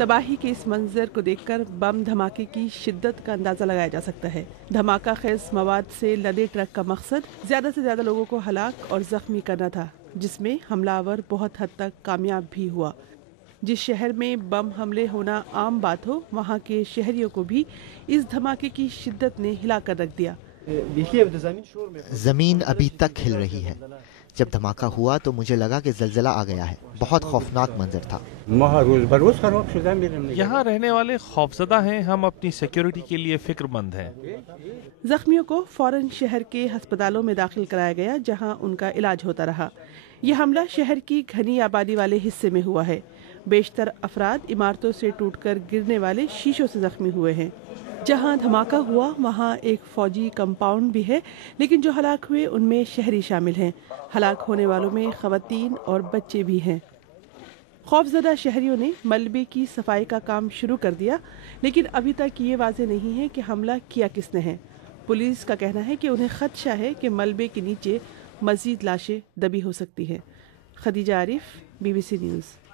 तबाही के इस मंजर को देखकर बम धमाके की शिद्दत का अंदाजा लगाया जा सकता है। धमाका खेज मवाद से लदे ट्रक का मकसद ज्यादा से ज्यादा लोगों को हलाक और जख्मी करना था, जिसमें हमलावर बहुत हद तक कामयाब भी हुआ। जिस शहर में बम हमले होना आम बात हो, वहाँ के शहरियों को भी इस धमाके की शिद्दत ने हिलाकर रख दिया। जमीन अभी तक हिल रही है। जब धमाका हुआ तो मुझे लगा कि ज़लज़ला आ गया है। बहुत खौफनाक मंजर था। यहाँ रहने वाले खौफजदा हैं। हम अपनी सिक्योरिटी के लिए फिक्रमंद हैं। जख्मियों को फौरन शहर के अस्पतालों में दाखिल कराया गया, जहां उनका इलाज होता रहा। यह हमला शहर की घनी आबादी वाले हिस्से में हुआ है। बेशतर अफराद इमारतों से टूटकर गिरने वाले शीशों से जख्मी हुए हैं। जहां धमाका हुआ वहां एक फौजी कंपाउंड भी है, लेकिन जो हलाक हुए उनमें शहरी शामिल हैं। हलाक होने वालों में खवातीन और बच्चे भी हैं। खौफजदा शहरियों ने मलबे की सफाई का काम शुरू कर दिया, लेकिन अभी तक ये वाज़ेह नहीं है कि हमला किया किसने है। पुलिस का कहना है कि उन्हें खदशा है कि मलबे के नीचे मजीद लाशें दबी हो सकती हैं। Khadija Arif, BBC news.